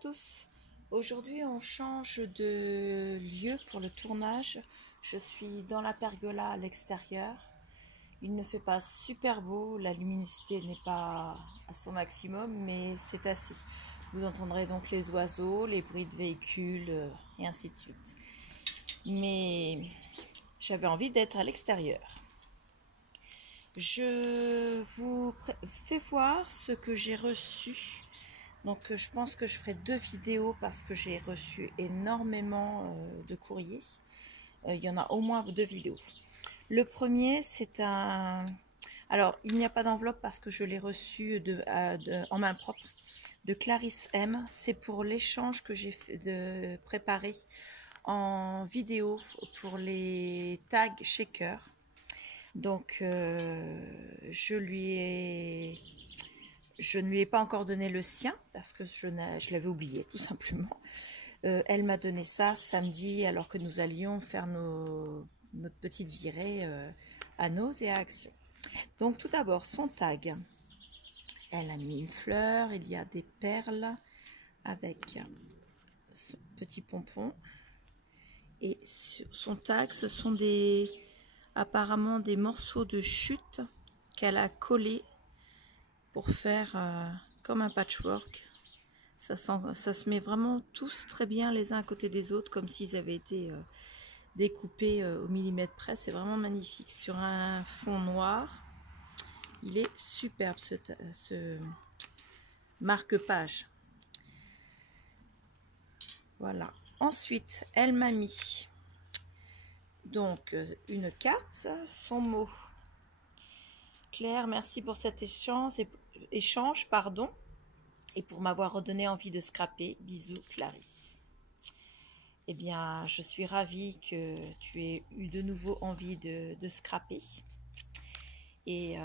tous. Aujourd'hui on change de lieu pour le tournage. Je suis dans la pergola à l'extérieur. Il ne fait pas super beau, la luminosité n'est pas à son maximum, mais c'est assez. Vous entendrez donc les oiseaux, les bruits de véhicules et ainsi de suite. Mais j'avais envie d'être à l'extérieur. Je vous fais voir ce que j'ai reçu. Donc je pense que je ferai 2 vidéos parce que j'ai reçu énormément de courriers. Il y en a au moins 2 vidéos. Le premier, c'est un... Alors, il n'y a pas d'enveloppe parce que je l'ai reçu en main propre de Clarisse M. C'est pour l'échange que j'ai préparé en vidéo pour les tags shaker. Donc, je ne lui ai pas encore donné le sien parce que je l'avais oublié tout simplement. Elle m'a donné ça samedi alors que nous allions faire notre petite virée à Nose et à Action. Donc tout d'abord son tag. Elle a mis une fleur, il y a des perles avec ce petit pompon. Et sur son tag, ce sont apparemment des morceaux de chute qu'elle a collés pour faire comme un patchwork. Ça se met vraiment tous très bien les uns à côté des autres, comme s'ils avaient été découpés au millimètre près. C'est vraiment magnifique. Sur un fond noir, il est superbe ce marque-page. Voilà. Ensuite, elle m'a mis donc une carte, son mot. Claire, merci pour cet échange, et pour m'avoir redonné envie de scraper. Bisous, Clarisse. Eh bien, je suis ravie que tu aies eu de nouveau envie de scraper. Et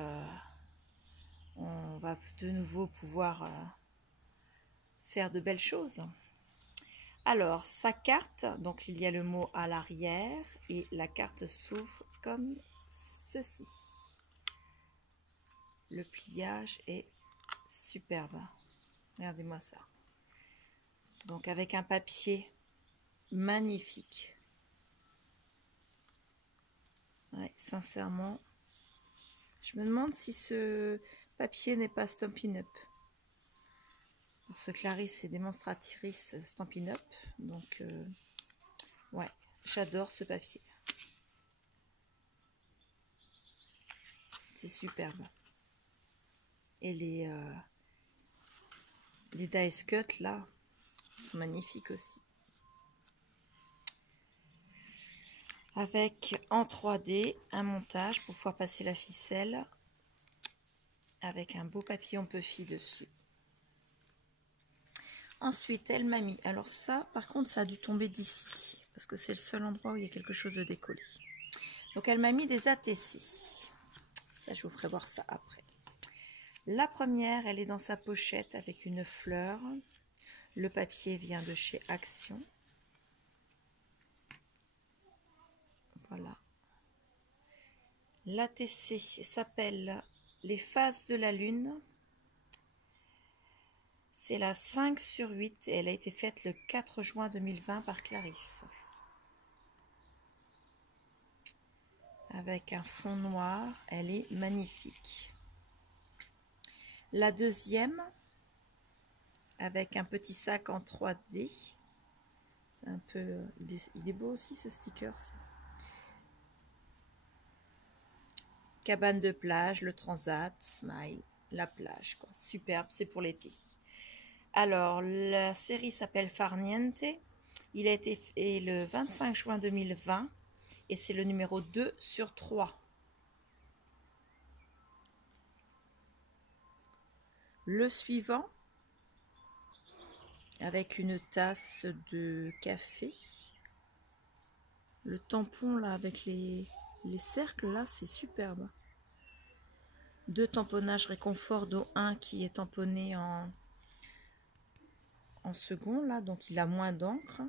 on va de nouveau pouvoir faire de belles choses. Alors, sa carte, donc il y a le mot à l'arrière et la carte s'ouvre comme ceci. Le pliage est superbe. Regardez-moi ça. Donc avec un papier magnifique. Ouais, sincèrement, je me demande si ce papier n'est pas Stampin' Up. Parce que Clarisse est démonstratrice Stampin' Up. Donc, ouais, j'adore ce papier. C'est superbe. Et les dice cut là sont magnifiques aussi. Avec en 3D un montage pour pouvoir passer la ficelle avec un beau papillon Puffy dessus. Ensuite, elle m'a mis, alors ça par contre ça a dû tomber d'ici parce que c'est le seul endroit où il y a quelque chose de décollé. Donc elle m'a mis des ATC. Ça, je vous ferai voir ça après. La première, elle est dans sa pochette avec une fleur. Le papier vient de chez Action. Voilà. L'ATC s'appelle Les phases de la lune. C'est la 5/8 et elle a été faite le 4 juin 2020 par Clarisse. Avec un fond noir, elle est magnifique. La deuxième, avec un petit sac en 3D. C'est un peu... Il est beau aussi ce sticker. Ça. Cabane de plage, le transat, smile, la plage. Quoi. Superbe, c'est pour l'été. Alors, la série s'appelle Farniente. Il a été fait le 25 juin 2020 et c'est le numéro 2/3. Le suivant, avec une tasse de café. Le tampon là avec les cercles là, c'est superbe. 2 tamponnages réconfort, dont un qui est tamponné en second là, donc il a moins d'encre,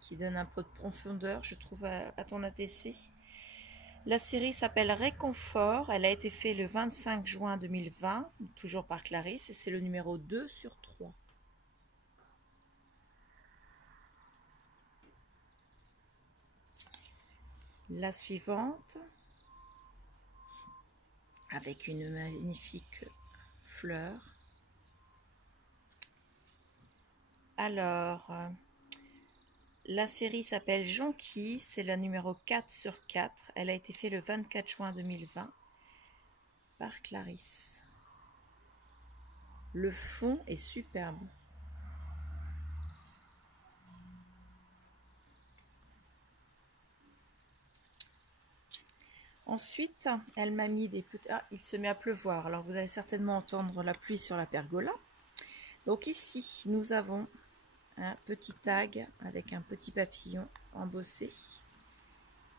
qui donne un peu de profondeur, je trouve, à ton ATC. La série s'appelle Réconfort. Elle a été faite le 25 juin 2020, toujours par Clarisse, et c'est le numéro 2/3. La suivante, avec une magnifique fleur. Alors, la série s'appelle Jonquille, c'est la numéro 4 sur 4. Elle a été faite le 24 juin 2020 par Clarisse. Le fond est superbe. Ensuite, elle m'a mis des petits... Ah, il se met à pleuvoir. Alors, vous allez certainement entendre la pluie sur la pergola. Donc ici, nous avons un petit tag avec un petit papillon embossé,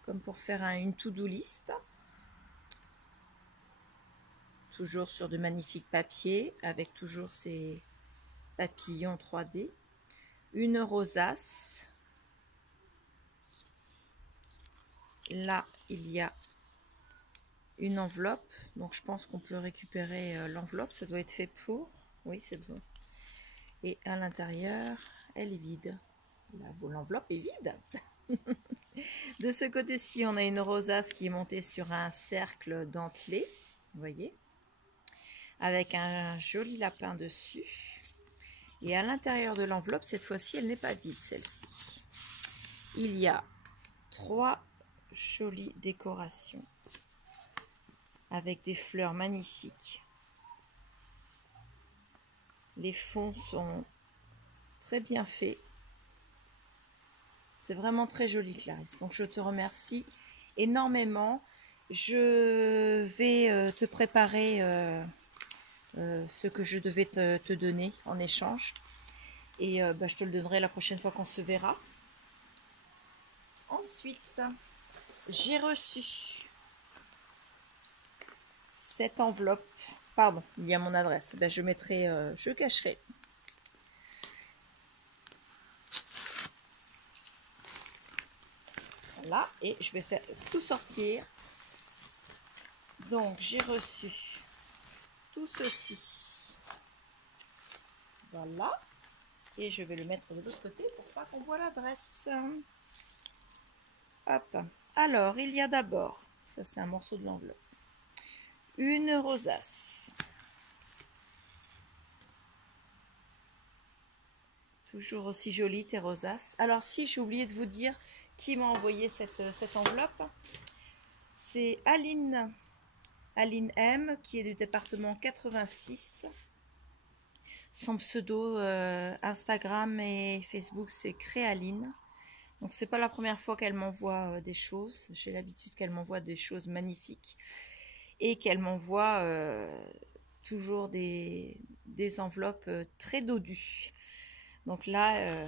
comme pour faire une to-do list. Toujours sur de magnifiques papiers, avec toujours ces papillons 3D. Une rosace. Là, il y a une enveloppe, donc je pense qu'on peut récupérer l'enveloppe, ça doit être fait pour, oui c'est bon, et à l'intérieur elle est vide, l'enveloppe est vide. De ce côté-ci on a une rosace qui est montée sur un cercle dentelé, vous voyez, avec un joli lapin dessus, et à l'intérieur de l'enveloppe cette fois-ci elle n'est pas vide, celle-ci. Il y a 3 jolies décorations avec des fleurs magnifiques. Les fonds sont très bien faits. C'est vraiment très joli, Clarisse. Donc je te remercie énormément. Je vais te préparer ce que je devais te donner en échange. Et je te le donnerai la prochaine fois qu'on se verra. Ensuite, j'ai reçu cette enveloppe, pardon, il y a mon adresse, je mettrai, je cacherai. Voilà, et je vais faire tout sortir. Donc j'ai reçu tout ceci. Voilà, et je vais le mettre de l'autre côté pour pas qu'on voit l'adresse. Hop, alors il y a d'abord, ça c'est un morceau de l'enveloppe. Une rosace. Toujours aussi jolie tes rosaces. Alors si j'ai oublié de vous dire qui m'a envoyé cette enveloppe, c'est Aline M qui est du département 86. Son pseudo Instagram et Facebook c'est Créaline. Donc c'est pas la première fois qu'elle m'envoie des choses. J'ai l'habitude qu'elle m'envoie des choses magnifiques. Et qu'elle m'envoie toujours des enveloppes très dodues. Donc là,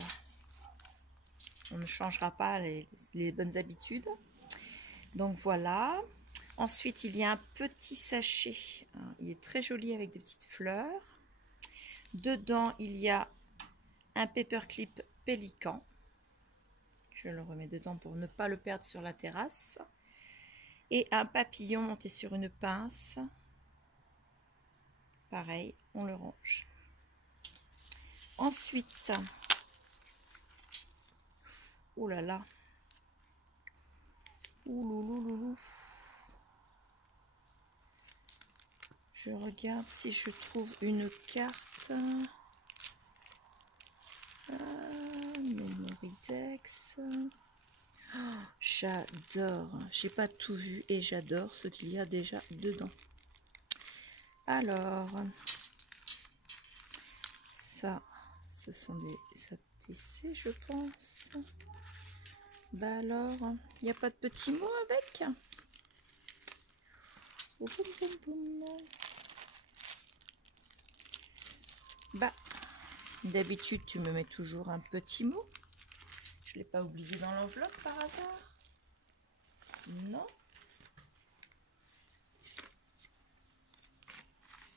on ne changera pas les bonnes habitudes. Donc voilà. Ensuite, il y a un petit sachet. Il est très joli avec des petites fleurs. Dedans, il y a un paperclip pélican. Je le remets dedans pour ne pas le perdre sur la terrasse. Et un papillon monté sur une pince. Pareil, on le range. Ensuite, oh là là, ouloulouloulou. Je regarde si je trouve une carte. Mémoridex. Oh, j'adore, j'ai pas tout vu et j'adore ce qu'il y a déjà dedans. Alors, ça, ce sont des ATC, je pense. Bah alors, il n'y a pas de petits mots avec. Boum, boum, boum. Bah, d'habitude, tu me mets toujours un petit mot. Je ne l'ai pas oublié dans l'enveloppe par hasard. Non.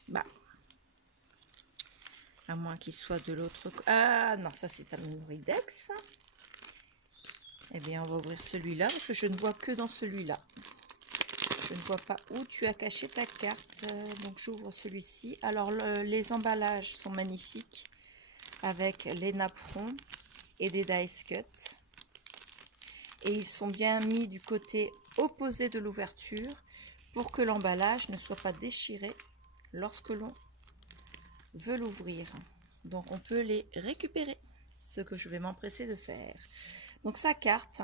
Bah, à moins qu'il soit de l'autre côté. Ah non, ça c'est un Mémoridex. Eh bien, on va ouvrir celui-là parce que je ne vois que dans celui-là. Je ne vois pas où tu as caché ta carte. Donc, j'ouvre celui-ci. Alors, les emballages sont magnifiques avec les napperons et des dice cuts. Et ils sont bien mis du côté opposé de l'ouverture pour que l'emballage ne soit pas déchiré lorsque l'on veut l'ouvrir. Donc on peut les récupérer, ce que je vais m'empresser de faire. Donc sa carte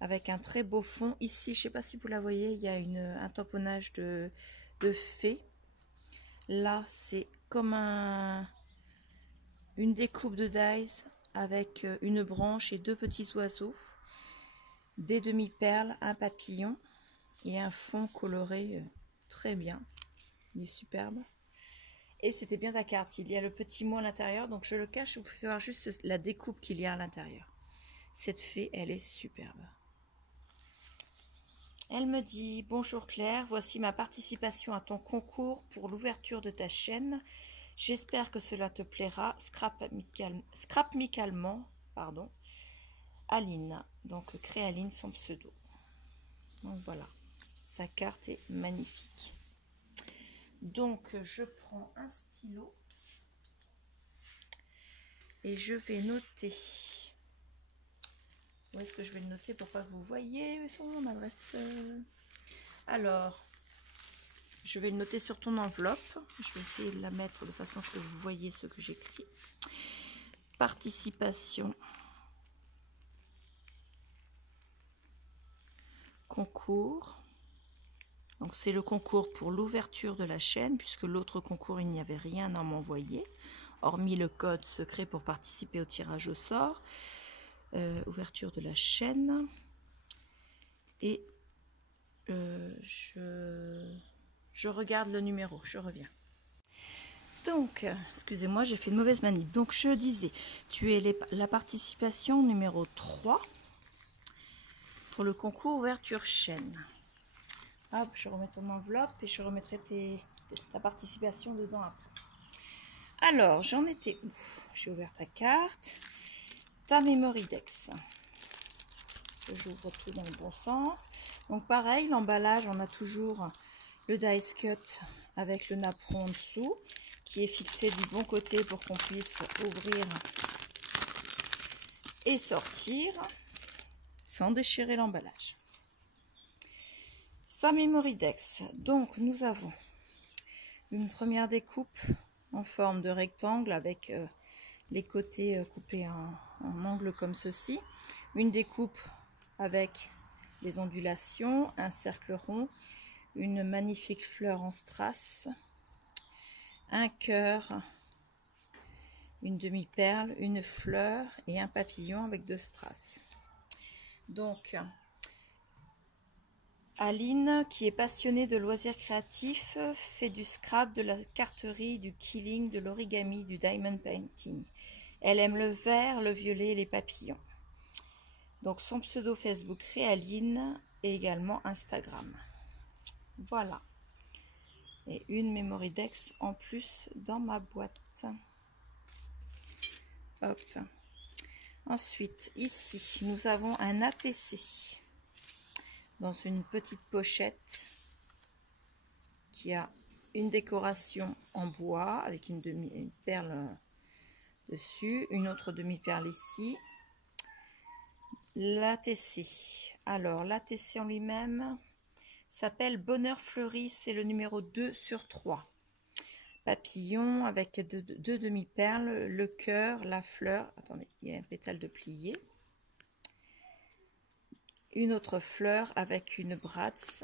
avec un très beau fond. Ici, je ne sais pas si vous la voyez, il y a un tamponnage de fées. Là, c'est comme une découpe de dies avec une branche et deux petits oiseaux, des demi-perles, un papillon et un fond coloré très bien. Il est superbe. Et c'était bien ta carte. Il y a le petit mot à l'intérieur, donc je le cache. Vous pouvez voir juste la découpe qu'il y a à l'intérieur. Cette fée, elle est superbe. Elle me dit: bonjour Claire, voici ma participation à ton concours pour l'ouverture de ta chaîne. J'espère que cela te plaira. Scrap amicalement, pardon, Aline. Donc Créaline, son pseudo. Donc voilà, sa carte est magnifique. Donc je prends un stylo et je vais noter. Où est-ce que je vais le noter pour pas que vous voyez son adresse? Alors, je vais le noter sur ton enveloppe. Je vais essayer de la mettre de façon à ce que vous voyez ce que j'écris. Participation. Concours. Donc c'est le concours pour l'ouverture de la chaîne, puisque l'autre concours, il n'y avait rien à m'envoyer, hormis le code secret pour participer au tirage au sort. Ouverture de la chaîne. Et je regarde le numéro, je reviens. Donc, excusez-moi, j'ai fait une mauvaise manip. Donc, je disais, tu es la participation numéro 3 pour le concours ouverture chaîne. Hop, je remets ton enveloppe et je remettrai ta participation dedans après. Alors, j'en étais où? J'ai ouvert ta carte. Ta Mémoridex. J'ouvre tout dans le bon sens. Donc, pareil, l'emballage, on a toujours le dice cut avec le napperon en dessous, qui est fixé du bon côté pour qu'on puisse ouvrir et sortir sans déchirer l'emballage. Sa Mémoridex. Donc nous avons une première découpe en forme de rectangle avec les côtés coupés en angle comme ceci, une découpe avec des ondulations, un cercle rond, une magnifique fleur en strass, un cœur, une demi-perle, une fleur et un papillon avec deux strass. Donc, Aline, qui est passionnée de loisirs créatifs, fait du scrap, de la carterie, du quilling, de l'origami, du diamond painting. Elle aime le vert, le violet et les papillons. Donc, son pseudo Facebook Réaline et également Instagram. Voilà. Et une Mémoridex en plus dans ma boîte. Hop. Ensuite, ici, nous avons un ATC dans une petite pochette qui a une décoration en bois avec une demi-perle dessus, une autre demi-perle ici. L'ATC. Alors, l'ATC en lui-même s'appelle Bonheur Fleuri, c'est le numéro 2 sur 3. Papillon avec deux demi-perles, le cœur, la fleur. Attendez, il y a un pétale de plié. Une autre fleur avec une bratz.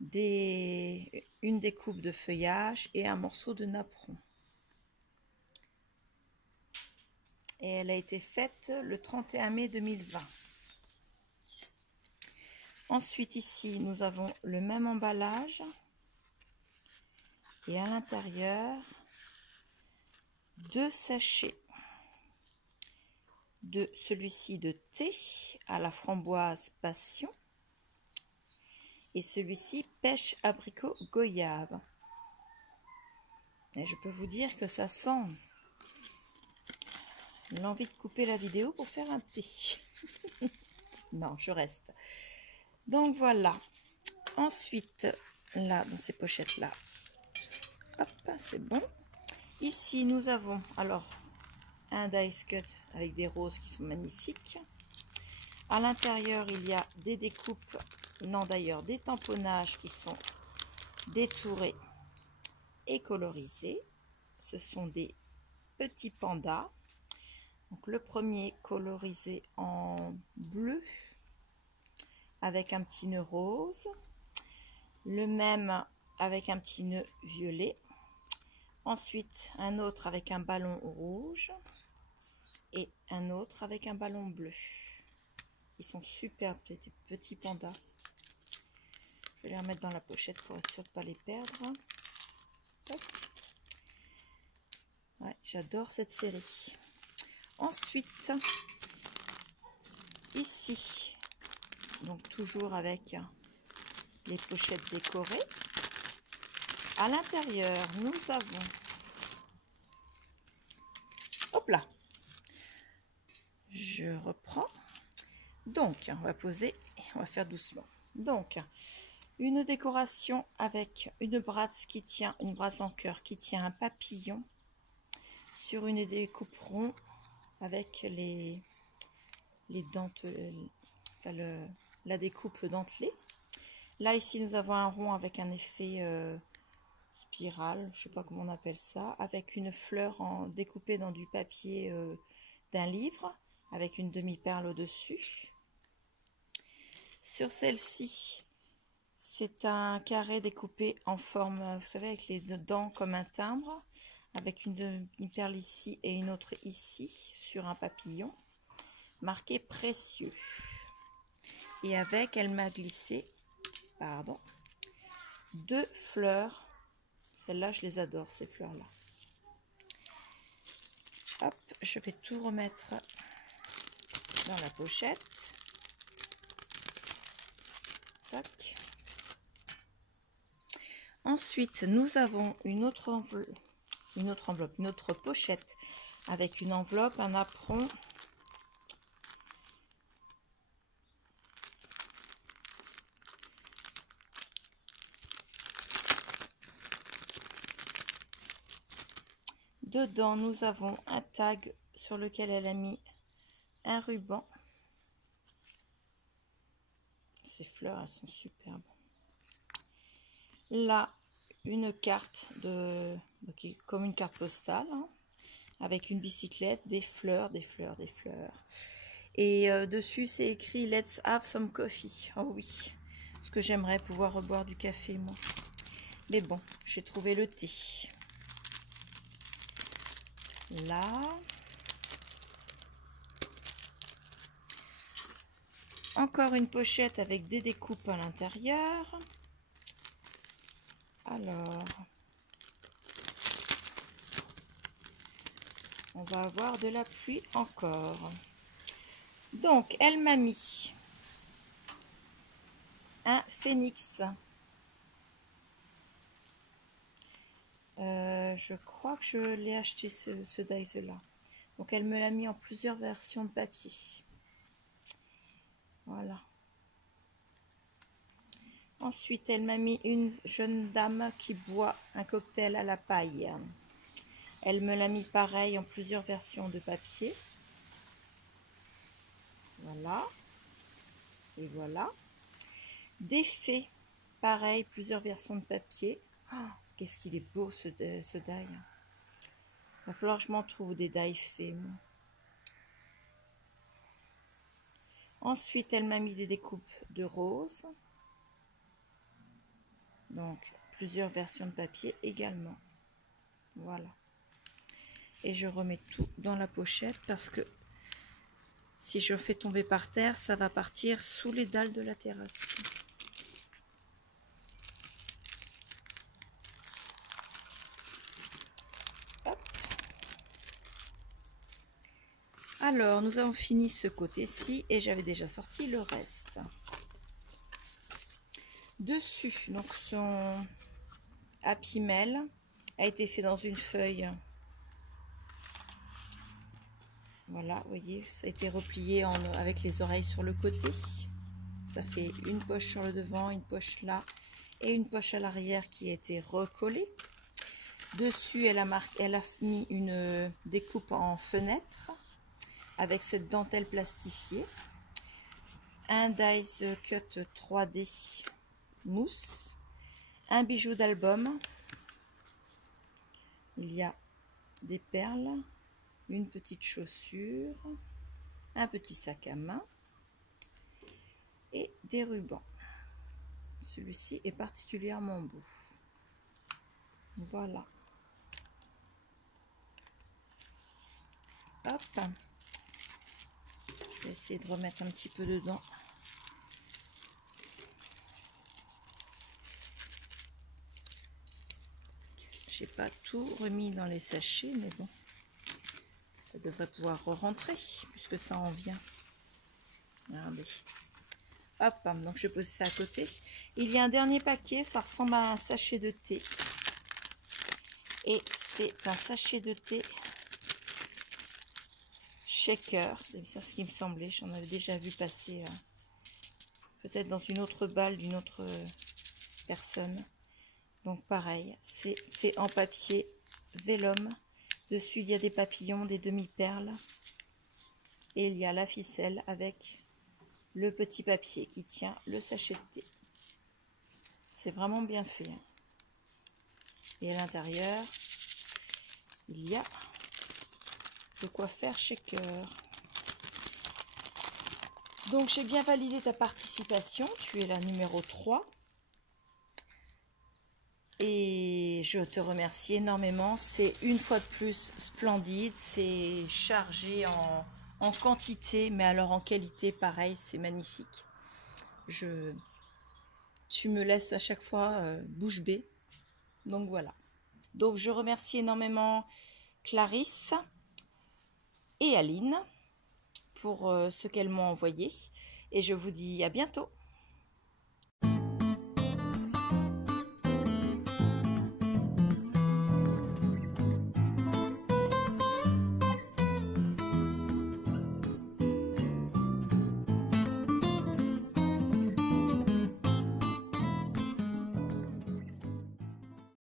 Une découpe de feuillage et un morceau de napperon. Et elle a été faite le 31 mai 2020. Ensuite, ici, nous avons le même emballage. Et à l'intérieur, 2 sachets. De celui-ci de thé à la framboise passion. Et celui-ci pêche abricot goyave. Et je peux vous dire que ça sent l'envie de couper la vidéo pour faire un thé. Non, je reste. Donc voilà. Ensuite, là, dans ces pochettes-là, hop, c'est bon. Ici, nous avons alors un dice cut avec des roses qui sont magnifiques. À l'intérieur, il y a des découpes, non d'ailleurs, des tamponnages qui sont détourés et colorisés. Ce sont des petits pandas. Donc le premier colorisé en bleu avec un petit nœud rose. Le même avec un petit nœud violet. Ensuite, un autre avec un ballon rouge. Et un autre avec un ballon bleu. Ils sont superbes, ces petits pandas. Je vais les remettre dans la pochette pour être sûr de ne pas les perdre. Hop. Ouais, j'adore cette série. Ensuite, ici, donc toujours avec les pochettes décorées. À l'intérieur, nous avons, hop là, je reprends. Donc, on va poser et on va faire doucement. Donc, une décoration avec une brasse qui tient, une brasse en cœur qui tient un papillon sur une découpe rond avec les dentelles, enfin la découpe dentelée. Là, ici, nous avons un rond avec un effet spirale, je sais pas comment on appelle ça, avec une fleur découpée dans du papier d'un livre, avec une demi-perle au-dessus. Sur celle-ci, c'est un carré découpé en forme, vous savez, avec les dents comme un timbre, avec une demi-perle ici et une autre ici, sur un papillon, marqué précieux. Et avec, elle m'a glissé, pardon, 2 fleurs. Celles-là, je les adore, ces fleurs-là. Hop, je vais tout remettre dans la pochette. Tac. Ensuite, nous avons une autre pochette avec une enveloppe, un apron. Dedans, nous avons un tag sur lequel elle a mis un ruban. Ces fleurs, elles sont superbes. Là, une carte comme une carte postale, hein, avec une bicyclette, des fleurs, des fleurs, des fleurs. Et dessus, c'est écrit « Let's have some coffee ». Oh oui, parce que j'aimerais pouvoir reboire du café, moi. Mais bon, j'ai trouvé le thé. Là. Encore une pochette avec des découpes à l'intérieur. Alors, on va avoir de la pluie encore. Donc, elle m'a mis un phénix. Je crois que je l'ai acheté ce dies-là. Donc, elle me l'a mis en plusieurs versions de papier. Voilà. Ensuite, elle m'a mis une jeune dame qui boit un cocktail à la paille. Elle me l'a mis pareil en plusieurs versions de papier. Voilà. Et voilà. Des fées. Pareil, plusieurs versions de papier. Oh, qu'est-ce qu'il est beau ce die. Il va falloir que je m'en trouve des die fées. Moi. Ensuite, elle m'a mis des découpes de roses. Donc, plusieurs versions de papier également. Voilà. Et je remets tout dans la pochette parce que si je fais tomber par terre, ça va partir sous les dalles de la terrasse. Hop. Alors, nous avons fini ce côté-ci et j'avais déjà sorti le reste. Dessus, donc son Happy Mail a été fait dans une feuille. Voilà, vous voyez, ça a été replié avec les oreilles sur le côté. Ça fait une poche sur le devant, une poche là et une poche à l'arrière qui a été recollée. Dessus, elle a mis une découpe en fenêtre avec cette dentelle plastifiée. un Dies Cut 3D mousse, un bijou d'album. Il y a des perles, une petite chaussure, un petit sac à main et des rubans. Celui-ci est particulièrement beau. Voilà. Hop. Je vais essayer de remettre un petit peu dedans. J'ai pas tout remis dans les sachets, mais bon, ça devrait pouvoir rentrer puisque ça en vient. Regardez. Hop, donc je pose ça à côté. Il y a un dernier paquet, ça ressemble à un sachet de thé. Et c'est un sachet de thé shaker. C'est ça ce qui me semblait. J'en avais déjà vu passer peut-être dans une autre balle d'une autre personne. Donc pareil, c'est fait en papier vélum. Dessus, il y a des papillons, des demi-perles. Et il y a la ficelle avec le petit papier qui tient le sachet de thé. C'est vraiment bien fait. Et à l'intérieur, il y a de quoi faire shaker. Donc j'ai bien validé ta participation. Tu es la numéro 3. Et je te remercie énormément. C'est une fois de plus splendide. C'est chargé en quantité, mais alors en qualité, pareil, c'est magnifique. Tu me laisses à chaque fois bouche bée. Donc voilà. Donc je remercie énormément Clarisse et Aline pour ce qu'elles m'ont envoyé. Et je vous dis à bientôt.